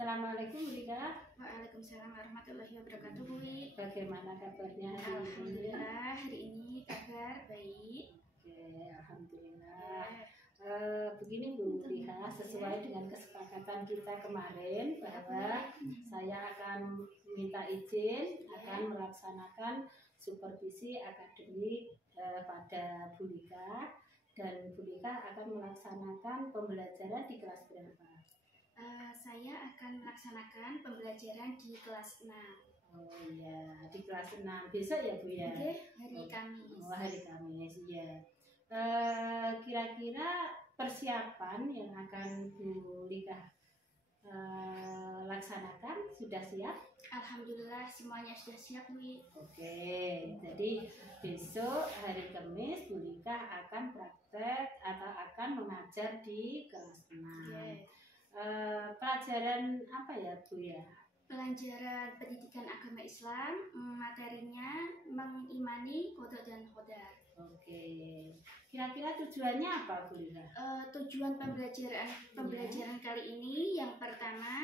Assalamualaikum Bu Lika. Waalaikumsalam warahmatullahi wabarakatuh, Bu. Bagaimana kabarnya hari ini? Alhamdulillah, hari ini kabar baik. Oke, alhamdulillah. Begini Bu Lika, sesuai dengan kesepakatan kita kemarin bahwa saya akan minta izin akan melaksanakan supervisi akademik pada Bu Lika, dan Bu Lika akan melaksanakan pembelajaran di kelas berapa? Saya akan melaksanakan pembelajaran di kelas 6. Oh iya, di kelas 6 besok ya Bu ya? Oke, hari Kamis. Oh, hari Kamis ya. Kira-kira persiapan yang akan Bu Lika laksanakan sudah siap? Alhamdulillah semuanya sudah siap, Bu. Oke, jadi besok hari Kamis Bu Lika akan praktek atau akan mengajar di kelas 6. Oke. Pelajaran apa ya Bu ya? Pelajaran pendidikan agama Islam, materinya mengimani qada dan qadar. Oke, kira-kira tujuannya apa Bu Lika? Tujuan pembelajaran kali ini yang pertama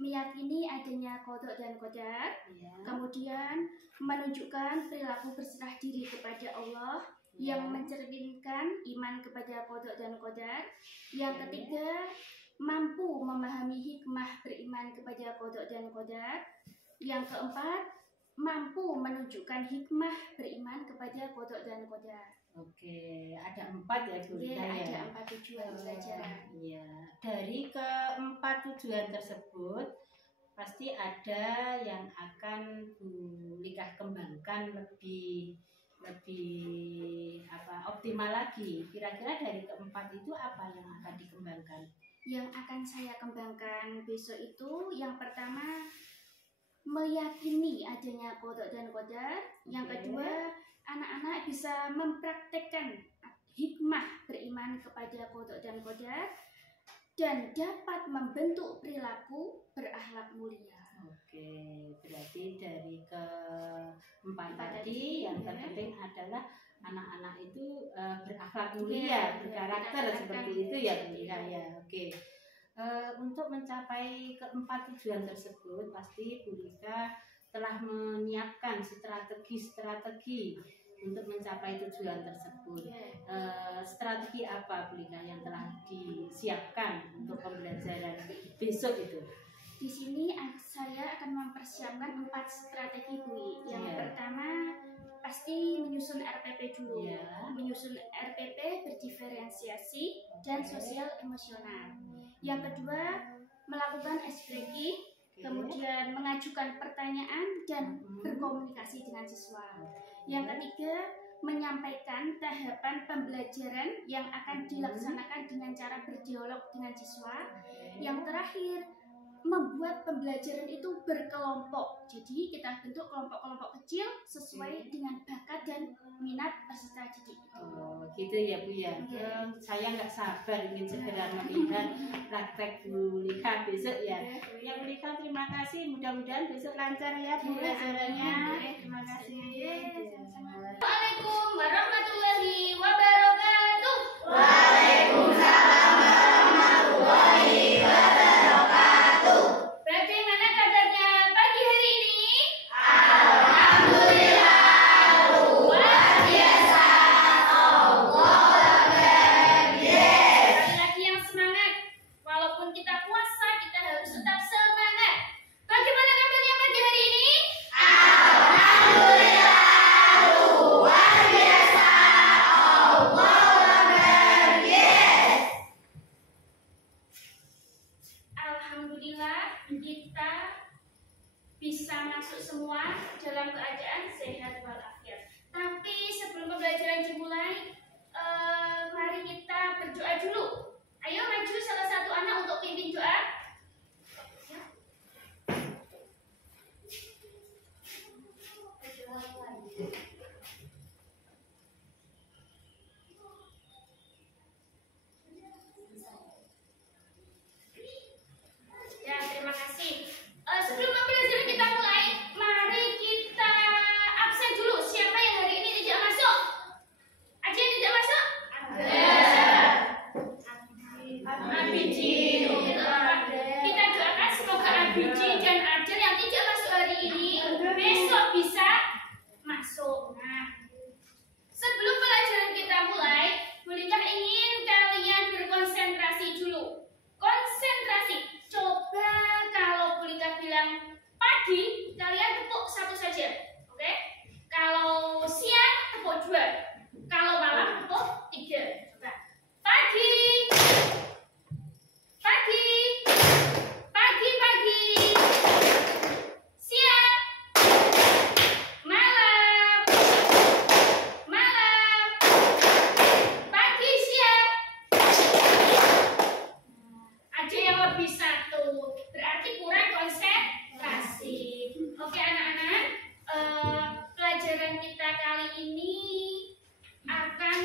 meyakini adanya qada dan qadar, Ya. kemudian menunjukkan perilaku berserah diri kepada Allah yang mencerminkan iman kepada qada dan qadar. Yang ketiga, mampu memahami hikmah beriman kepada qada dan qadar. Yang keempat, mampu menunjukkan hikmah beriman kepada qada dan qadar. Oke, ada 4 ya Bu Lika ya? Ada 4 tujuan pelajaran. Iya, dari keempat tujuan tersebut pasti ada yang akan Bu Lika kembangkan lebih optimal lagi. Kira-kira dari keempat itu apa yang akan dikembangkan? Yang akan saya kembangkan besok itu yang pertama meyakini adanya qada dan qadar. Yang kedua, anak-anak bisa mempraktekkan hikmah beriman kepada qada dan qadar dan dapat membentuk perilaku berakhlak mulia. Oke, berarti dari keempat tadi yang terpenting adalah anak-anak itu berakhlak mulia, berkarakter seperti itu ya Bu Lika ya. Oke. Untuk mencapai keempat tujuan tersebut pasti Bu Lika telah menyiapkan strategi untuk mencapai tujuan tersebut. Strategi apa Bu Lika yang telah disiapkan untuk pembelajaran besok itu? Di sini saya akan mempersiapkan 4 strategi, Bu. Yang pertama pasti menyusun RPP dulu. Menyusun RPP berdiferensiasi dan sosial emosional. Yang kedua, melakukan ice breaking, kemudian mengajukan pertanyaan dan berkomunikasi dengan siswa. Yang ketiga, menyampaikan tahapan pembelajaran yang akan dilaksanakan dengan cara berdialog dengan siswa. Yang terakhir, membuat pembelajaran itu berkelompok. Jadi kita bentuk kelompok-kelompok kecil sesuai dengan bakat dan minat peserta didik. Oh, gitu ya Bu ya. Saya nggak sabar ingin segera melihat praktek Bu Lika besok ya. Ya Bu Lika, terima kasih. Mudah-mudahan besok lancar ya pembelajarannya. Terima kasih. Assalamualaikum warahmatullahi wabarakatuh. Waalaikumsalam warahmatullahi wabarakatuh. Bagaimana kabarnya pagi hari ini? Alhamdulillah luar biasa. Lagi yang semangat. Walaupun kita puasa, kita harus tetap semangat. Bagaimana kabarnya pagi hari ini? Alhamdulillah luar biasa. Alhamdulillah kita bisa masuk semua dalam keadaan sehat walafiat. Tapi sebelum pembelajaran dimulai, mari kita berdoa dulu. Ayo maju salah satu anak untuk pimpin doa. Ya, terima kasih. Sebelum pembelajaran kita mulai, mari kita absen dulu. Siapa yang hari ini tidak masuk? Ada yang tidak masuk? Ada. Kita doakan semoga biji dan ajal yang tidak masuk hari ini besok bisa masuk. Nah, sebelum pelajaran kita mulai, bolehkah ingin kalian berkonsentrasi dulu? Konsentrasi. Coba kalau Bulika bilang pagi, kalian tepuk satu saja. Oke? Kalau siang tepuk 2. Kalau malam tepuk 3. Coba. Pagi. Pagi. Pagi, pagi. Siang. Malam. Malam. Pagi, siang. Ada yang lebih satu. Berarti kurang konsentrasi. Oke anak-anak, pelajaran kita kali ini akan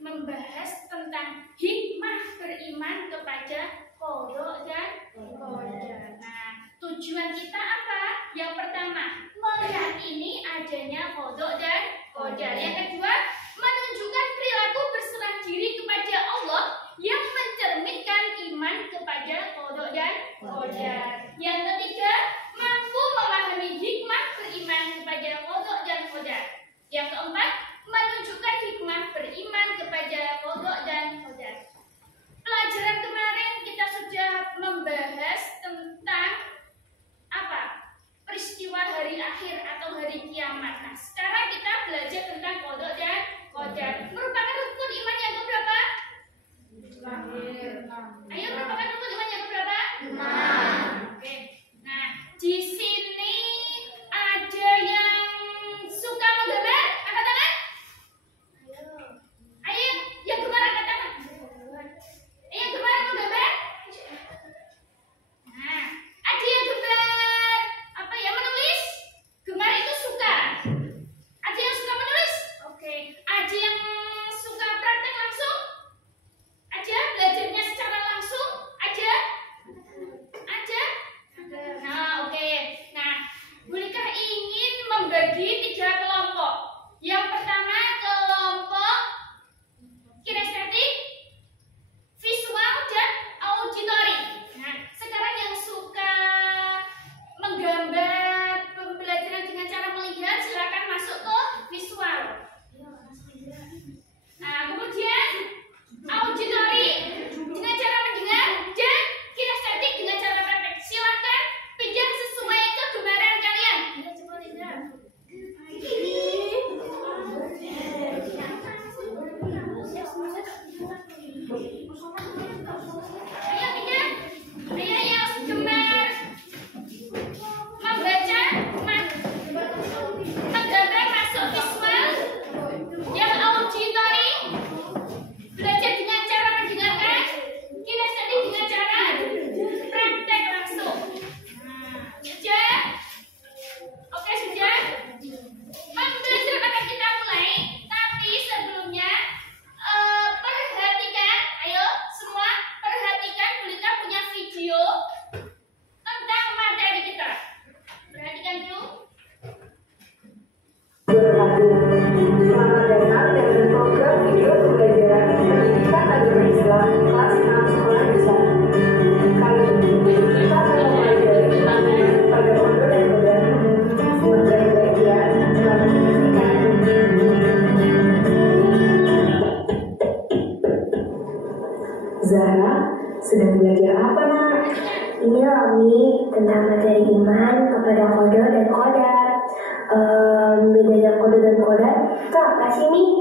membahas tentang hikmah beriman kepada qada dan qadar. Nah, tujuan kita apa? Yang pertama, meyakini adanya qada dan qadar. Yang kedua, menunjukkan perilaku berserah diri kepada Allah yang mencerminkan iman kepada qada dan qadar. Yang ketiga, mampu memahami hikmah beriman kepada qada dan qadar. Yang keempat, menunjukkan hikmah beriman kepada qada dan qadar. Pelajaran kemarin kita sudah membahas tentang peristiwa hari akhir atau hari kiamat. Nah, sekarang kita belajar tentang qada dan qadar. Merupakan rukun iman yang keberapa? Ayo, merupakan rukun iman yang keberapa? Oke. Nah, di sini ada yang suka menggambar? Angkat tangan. Ayo, yang gemar angkat tangan. Yang gemar menggambar? Nah, ada yang gemar menulis? Gemar itu suka. Ada yang suka menulis? Oke. Ada yang suka praktek langsung? Ada belajarnya secara langsung? Ada? Ada? Nah, oke. Nah, Bulika ingin membagi 3 kelompok. Yang pertama kelompok kinestetik, visual, dan auditory. Nah, sekarang yang suka menggambar pembelajaran dengan cara melihat, silakan masuk ke visual. Nah, kemudian auditory dengan cara mendengar, dan kinestetik dengan cara praktek. Silakan pinjam sesuai kegemaran kalian. Ayo pinjam. Ayo yang gemar membaca, menggambar masuk visual. Yang auditory belajar dengan cara mendengarkan, kinestetik dengan cara praktek langsung. Sudah? Oke, sudah? Pembelajaran akan kita mulai, tapi sebelumnya perhatikan, ayo semua perhatikan, Bulika punya video tentang materi kita. Perhatikan dulu. Selamat datang dalam program video pembelajaran pendidikan agama Islam kelas 6 sekolah besar. Kali ini kita akan mempelajari tentang pada qada dan qadar. Semoga bahagia selamat menyaksikan. Zahra, sedang belajar apa nak? Ini Romi tentang materi iman kepada qada dan qadar. Bedanya qada dan qadar itu apa sih nih?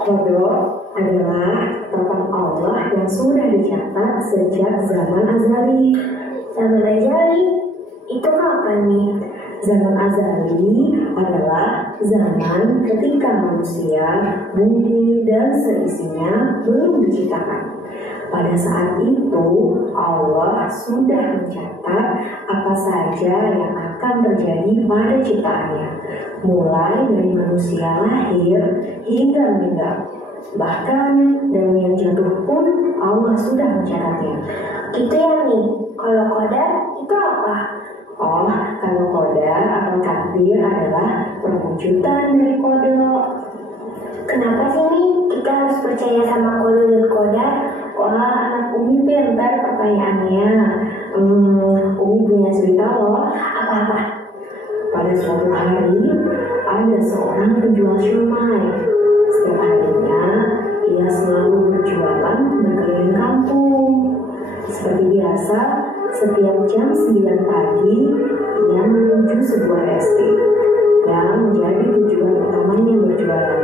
Qada adalah tentang Allah yang sudah dicatat sejak zaman azali. Zaman azali itu kapan nih? Zaman azali adalah zaman ketika manusia, bumi, dan seisinya belum diciptakan. Pada saat itu, Allah sudah mencatat apa saja yang akan terjadi pada ciptaannya, mulai dari manusia lahir hingga meninggal. Bahkan daun yang jatuh pun Allah sudah mencatatnya. Gitu ya nih. Kalau qadar itu apa? Oh, kalau qadar atau takdir adalah perwujudan dari qada. Kenapa sih nih kita harus percaya sama qada dan qadar? Wah, anak Umi pintar pertanyaannya. Umi punya cerita loh. Apa-apa? Pada suatu hari, ada seorang penjual siomay. Setiap harinya, ia selalu berjualan berkeliling kampung. Seperti biasa, setiap jam 9 pagi, ia menuju sebuah SD yang menjadi tujuan utamanya berjualan.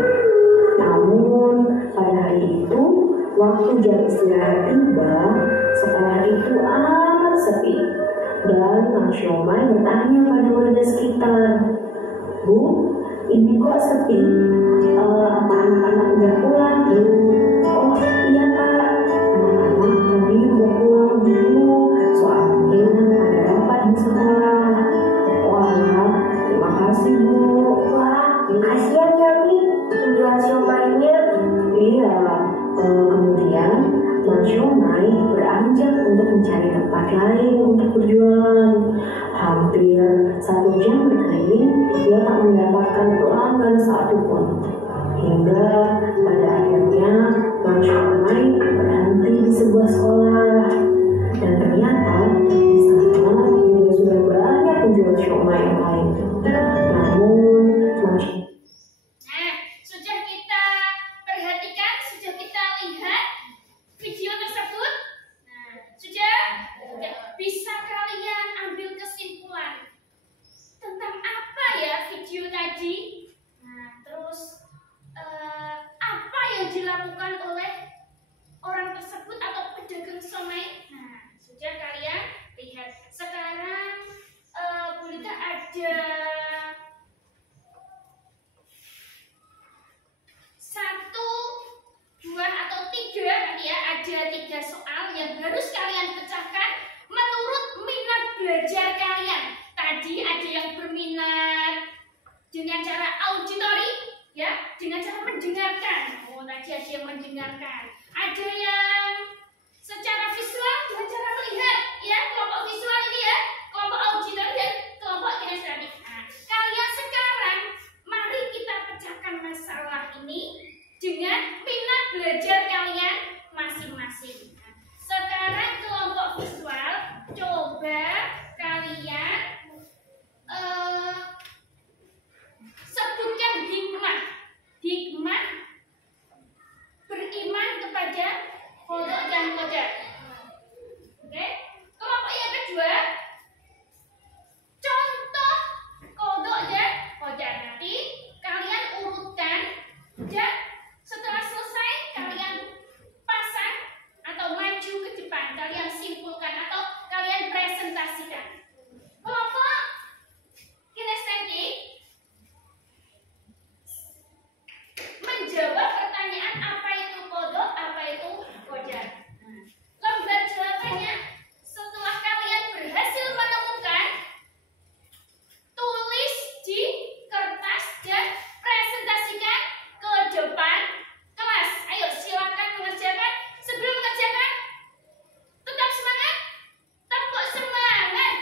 Namun, pada hari itu, waktu jam istirahat tiba, sekolah itu amat sepi. Dan Mang Siomay bertanya pada warga sekitar, "Bu, ini kok sepi? Apa anak-anak udah pulang?" "Oh iya Pak, anak-anak tadi udah pulang dulu, soalnya ada rapat di sekolah." "Wah, terima kasih Bu." Wah, kasihan ya Mi, penjual siomaynya. Iya, kemudian Mang Siomay beranjak untuk mencari tempat lain untuk berjualan. Hampir 1 jam berkeliling, dia tak mendapatkan pelanggan satupun. Hingga pada akhirnya Mang Siomay berhenti di sebuah sekolah. Dan ternyata di sana juga sudah banyak penjual siomay yang lain. Namun Mang Siomay Nah, sudah kita perhatikan, sudah kita lihat video tersebut. Nah, sudah bisa kalian ambil kesimpulan tentang apa ya video tadi. Nah, terus apa yang dilakukan oleh orang tersebut atau pedagang somai. Nah, sudah kalian lihat. Sekarang bolehkah ada 1, 2 atau 3 nanti ya, ada 3 soal yang harus kalian pecahkan menurut minat belajar kalian. Tadi ada yang berminat dengan cara auditori, ya, dengan cara mendengarkan. Oh, tadi ada yang mendengarkan. Ada yang secara visual dengan cara melihat, ya, kelompok visual ini ya, kelompok auditori dan kelompok kinestetik. Nah, kalian sekarang mari kita pecahkan masalah ini dengan minat belajar kalian masing-masing. Nah, sekarang kelompok visual, coba kalian sebutkan hikmah. Hikmah beriman kepada kodok dan kodar. Oke, kelompok yang kedua, contoh kodok dan kodar. Nanti kalian urutkan dan setelah selesai kalian pasang atau maju ke depan, kalian simpulkan atau kalian presentasikan. Kelompok kinestetik menjawab pertanyaan apa itu kodok, apa itu kodar. Lembar jawabannya setelah kalian berhasil menemukan, tulis di kertas dan presentasikan ke depan kelas. Ayo silakan mengerjakan. Sebelum mengerjakan, tetap semangat, tepuk semangat.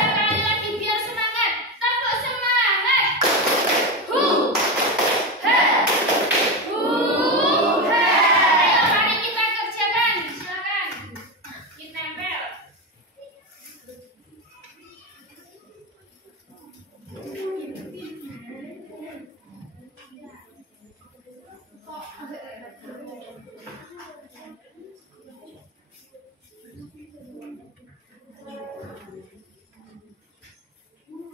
Sekali lagi biar semangat, tepuk semangat. Ayo mari kita kerjakan. Silakan ditempel.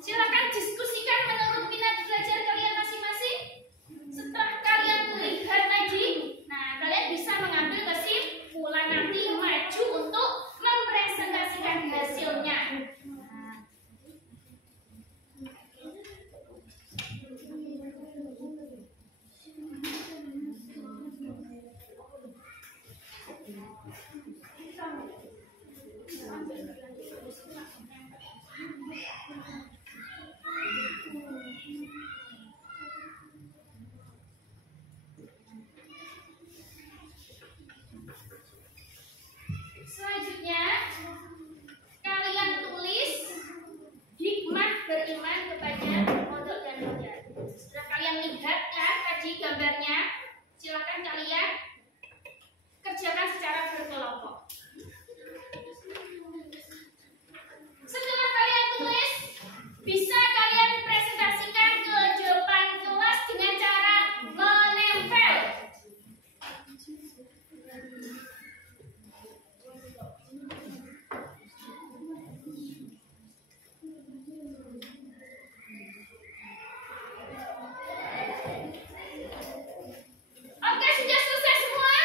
Silakan diskusikan menurut minat belajar kalian masing-masing. Setelah kalian melihat tadi, nah kalian bisa mengambil kesimpulan nanti maju untuk mempresentasikan hasilnya. Selanjutnya, kalian tulis hikmah beriman kepada kodok dan kodar. Setelah kalian lihat ya tadi gambarnya, silakan kalian kerjakan secara berkelompok. Setelah kalian tulis, bisa kalian presentasikan ke depan kelas dengan cara menempel. Oke, sudah selesai semua?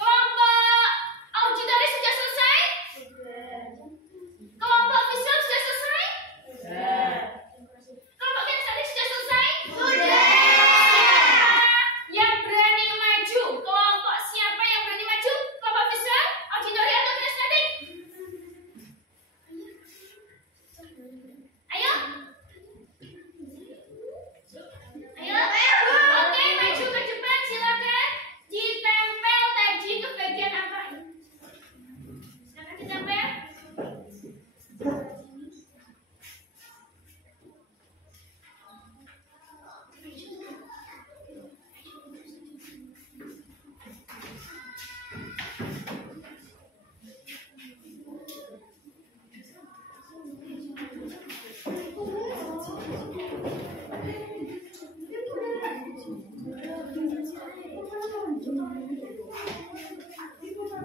Kelompok auditory sudah selesai? Kelompok visual sudah selesai? Kelompok kinesthetik sudah selesai? Yang berani maju, kelompok siapa yang berani maju? Kelompok visual, auditory atau kinesthetik? Ayo. Oke, maju ke depan, silakan. Ditempel tadi ke bagian apa? Silakan ditempel.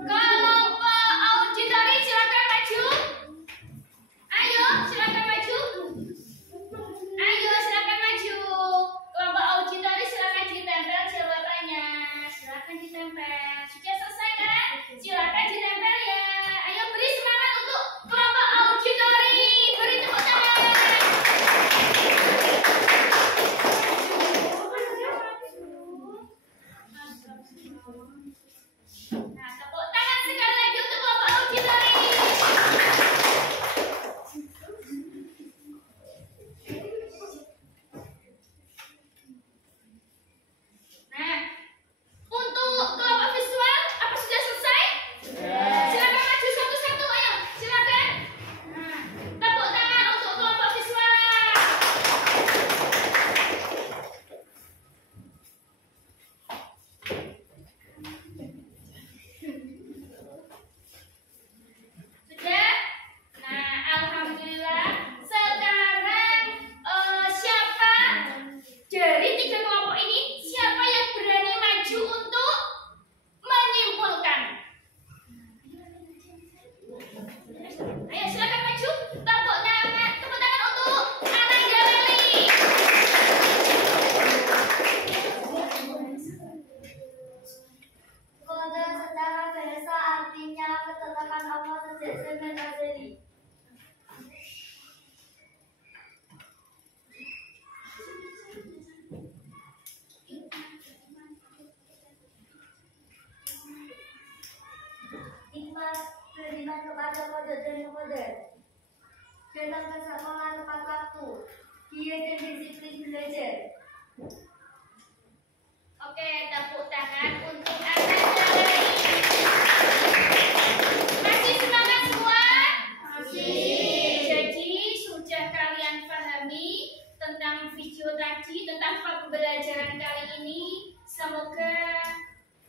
Kelompok auditory silakan maju. Ayo, silakan maju. Ayo, silakan maju. Kelompok auditory silakan ditempel jawabannya. Silakan ditempel. Sudah selesai kan? Silakan ditempel ya. Ayo beri semangat untuk kelompok auditory. Beri tepuk tangan. Nah, tepuk tangan sekali lagi untuk kelompok auditory. Nah, untuk kelompok visual apa sudah selesai? Silakan maju satu-satu, ayo, silakan. Nah, tepuk tangan untuk kelompok visual. Sudah? Nah, alhamdulillah. Sekarang siapa dari tiga kelompok ini siapa yang berani maju untuk menyimpulkan? Ayo silakan maju. Tepuk tangan untuk Ananda Leli. Kode secara bahasa artinya ketetapan Allah sejak zaman azali. Hikmat beriman kepada kode dan kode. Datang ke sekolah tepat waktu. Giat dan disiplin belajar. Oke, tepuk tangan untuk Ananda Leli. Masih semangat semua? Jadi sudah kalian pahami tentang video tadi, tentang pembelajaran kali ini. Semoga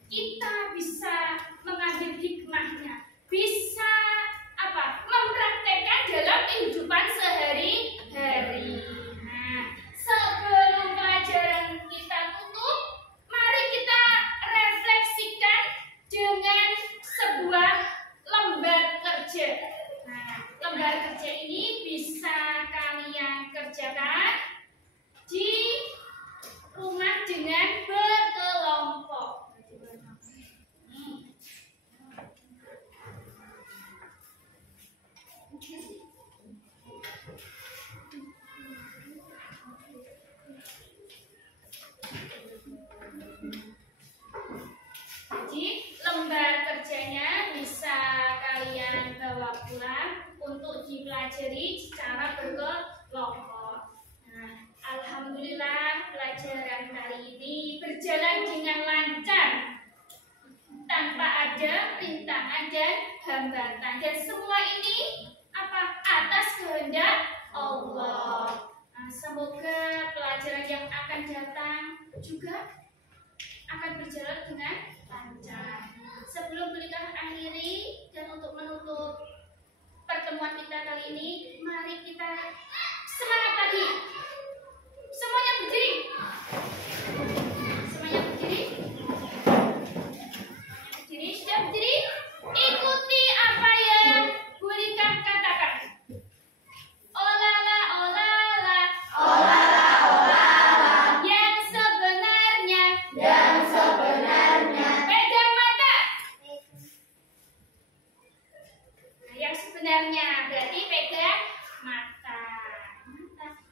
kita bisa mengambil hikmahnya, bisa mempraktekkan dalam kehidupan sehari-hari. Nah, sebelum pelajaran kita tutup, mari kita refleksikan dengan sebuah lembar kerja. Nah, lembar kerja ini bisa kalian kerjakan di rumah dengan berkelompok. Jadi lembar kerjanya bisa kalian bawa pulang untuk dipelajari secara berkelompok. Nah, alhamdulillah pelajaran kali ini berjalan dengan lancar tanpa ada rintangan dan hambatan, dan semua ini atas kehendak Allah. Nah, semoga pelajaran yang akan datang juga akan berjalan dengan lancar. Sebelum Bu Lika akhiri dan untuk menutup pertemuan kita kali ini, mari kita semangat lagi. Semuanya berdiri. Semuanya berdiri. Berdiri, sudah berdiri. Ikuti apa yang Bu Lika katakan. Olala, olala, olala, olala. Yang sebenarnya, yang sebenarnya. Pegang mata. Nah, yang sebenarnya berarti pegang mata.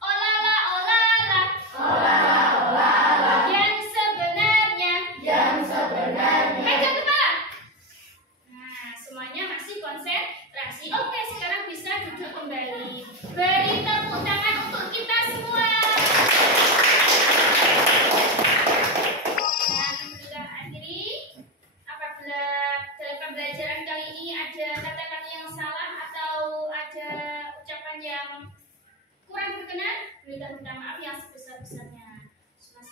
Olala, olala, olala, olala. Yang sebenarnya, yang sebenarnya. Pegang kepala. Nah, semuanya masih konsentrasi. Oke, sekarang bisa duduk kembali. Beri tepuk tangan untuk kita semua. Dan kita akhiri. Apabila dalam pembelajaran kali ini ada kata-kata yang salah atau ada ucapan yang kurang berkenan, berikan minta maaf yang sebesar-besarnya.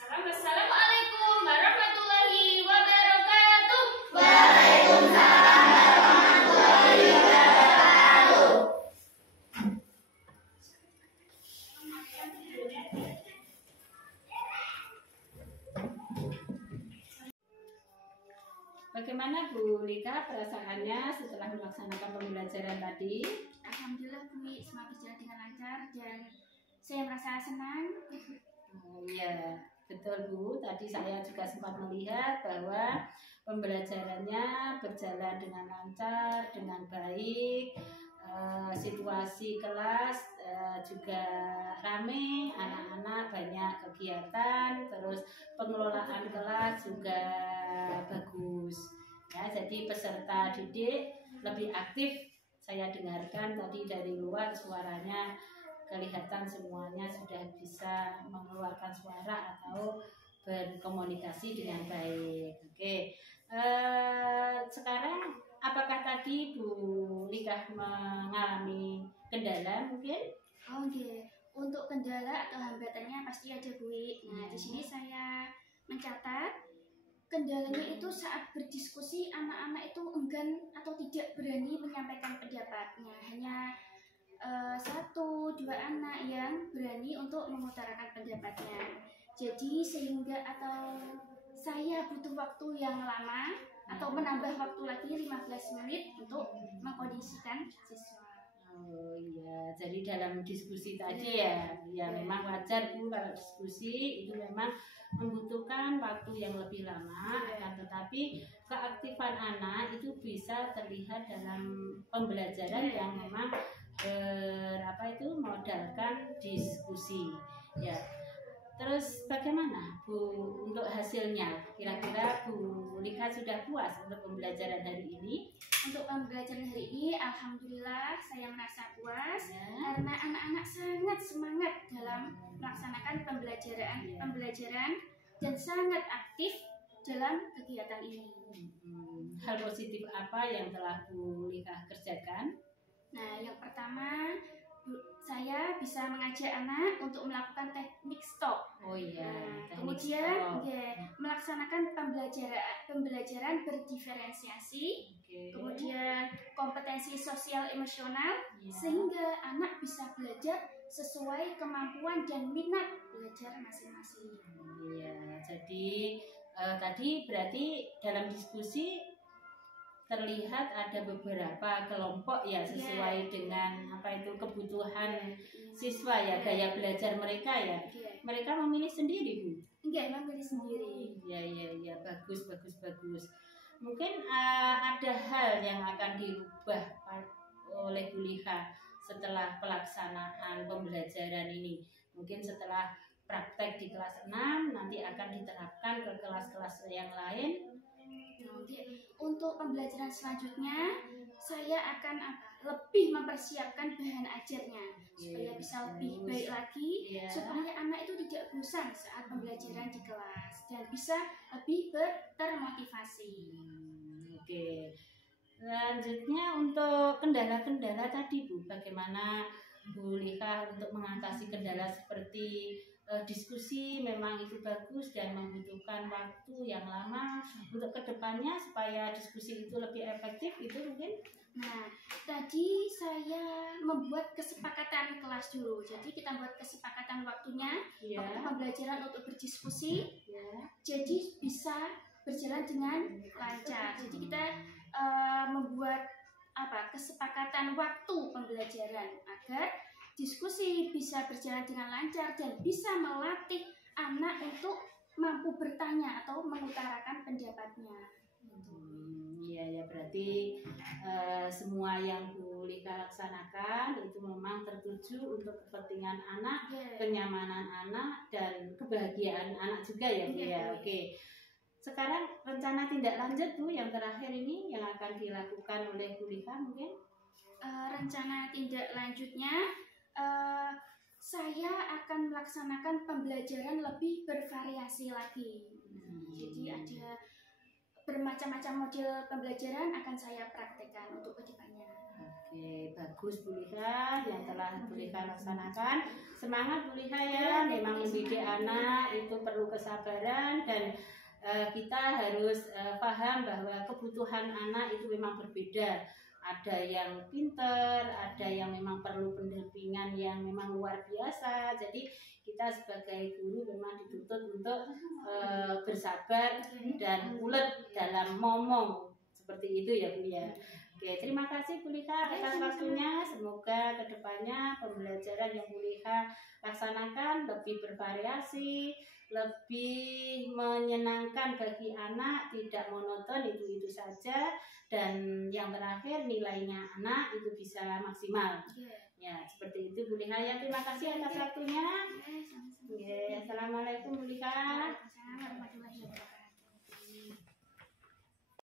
Wassalamualaikum warahmatullahi wabarakatuh. Waalaikumsalam warahmatullahi wabarakatuh. Bagaimana Bu Lika perasaannya setelah melaksanakan pembelajaran tadi? Alhamdulillah Bu, semua berjalan dengan lancar dan saya merasa senang. Oh, iya, betul Bu. Tadi saya juga sempat melihat bahwa pembelajarannya berjalan dengan lancar, dengan baik. Situasi kelas juga ramai, anak-anak banyak kegiatan, terus pengelolaan kelas juga bagus. Ya, jadi peserta didik lebih aktif. Saya dengarkan tadi dari luar suaranya kelihatan semuanya sudah bisa mengeluarkan suara atau berkomunikasi dengan baik. Oke, sekarang apakah tadi Bu Lika mengalami kendala mungkin? Oh, oke. Untuk kendala atau hambatannya pasti ada Bu. Nah, di sini saya mencatat kendalanya itu saat berdiskusi anak-anak itu enggan atau tidak berani menyampaikan pendapatnya. Hanya 1-2 anak yang berani untuk mengutarakan pendapatnya. Jadi sehingga atau saya butuh waktu yang lama atau menambah waktu lagi 15 menit untuk mengkondisikan siswa. Oh iya, jadi dalam diskusi tadi ya memang wajar Bu kalau diskusi itu memang membutuhkan waktu yang lebih lama, akan tetapi keaktifan anak itu bisa terlihat dalam pembelajaran yang memang modalkan diskusi ya. Terus bagaimana Bu untuk hasilnya? Kira-kira Bu Lika sudah puas untuk pembelajaran hari ini? Untuk pembelajaran hari ini, alhamdulillah saya merasa puas Ya. karena anak-anak sangat semangat dalam melaksanakan pembelajaran dan sangat aktif dalam kegiatan ini. Hal positif apa yang telah Bu Lika kerjakan? Nah, yang pertama saya bisa mengajak anak untuk melakukan teknik stop. Oh iya, Nah, kemudian melaksanakan pembelajaran berdiferensiasi. Kemudian kompetensi sosial emosional sehingga anak bisa belajar sesuai kemampuan dan minat belajar masing-masing. Iya, jadi tadi berarti dalam diskusi terlihat ada beberapa kelompok ya sesuai dengan kebutuhan siswa ya, gaya belajar mereka ya. Mereka memilih sendiri Bu? Enggak, memilih sendiri. Iya, bagus. Mungkin ada hal yang akan dirubah oleh Bu Lika setelah pelaksanaan pembelajaran ini. Mungkin setelah praktek di kelas 6 nanti akan diterapkan ke kelas-kelas yang lain. Untuk pembelajaran selanjutnya saya akan lebih mempersiapkan bahan ajarnya supaya bisa lebih baik lagi, supaya anak itu tidak bosan saat pembelajaran di kelas dan bisa lebih termotivasi. Oke. Selanjutnya untuk kendala-kendala tadi Bu, bagaimana Bu Lika untuk mengatasi kendala seperti diskusi memang itu bagus dan membutuhkan waktu yang lama untuk kedepannya supaya diskusi itu lebih efektif itu mungkin. Nah, tadi saya membuat kesepakatan kelas dulu. Jadi kita buat kesepakatan waktunya, waktu pembelajaran untuk berdiskusi. Jadi bisa berjalan dengan lancar. Jadi kita membuat kesepakatan waktu pembelajaran agar diskusi bisa berjalan dengan lancar dan bisa melatih anak untuk mampu bertanya atau mengutarakan pendapatnya. Iya ya, berarti semua yang Bu Lika laksanakan itu memang tertuju untuk kepentingan anak, kenyamanan anak dan kebahagiaan anak juga ya Bu ya. Oke. Sekarang rencana tindak lanjut Bu yang terakhir ini yang akan dilakukan oleh Bu Lika mungkin? Rencana tindak lanjutnya saya akan melaksanakan pembelajaran lebih bervariasi lagi. Jadi ada bermacam-macam model pembelajaran akan saya praktekkan untuk kedepannya. Oke, bagus Bu Lika yang telah Bu Lika laksanakan. Semangat Bu Lika ya, memang mendidik anak itu perlu kesabaran dan kita harus paham bahwa kebutuhan anak itu memang berbeda. Ada yang pinter, ada yang memang perlu pendampingan yang memang luar biasa. Jadi kita sebagai guru memang dituntut untuk bersabar dan ulet dalam ngomong seperti itu ya Bu ya. Oke, terima kasih Bu Lika atas waktunya. Semoga kedepannya pembelajaran yang Bu Lika laksanakan lebih bervariasi, lebih menyenangkan bagi anak, tidak monoton itu saja. Dan yang terakhir nilainya anak itu bisa maksimal. Ya, seperti itu Bu Lika. Terima kasih atas waktunya. Assalamualaikum.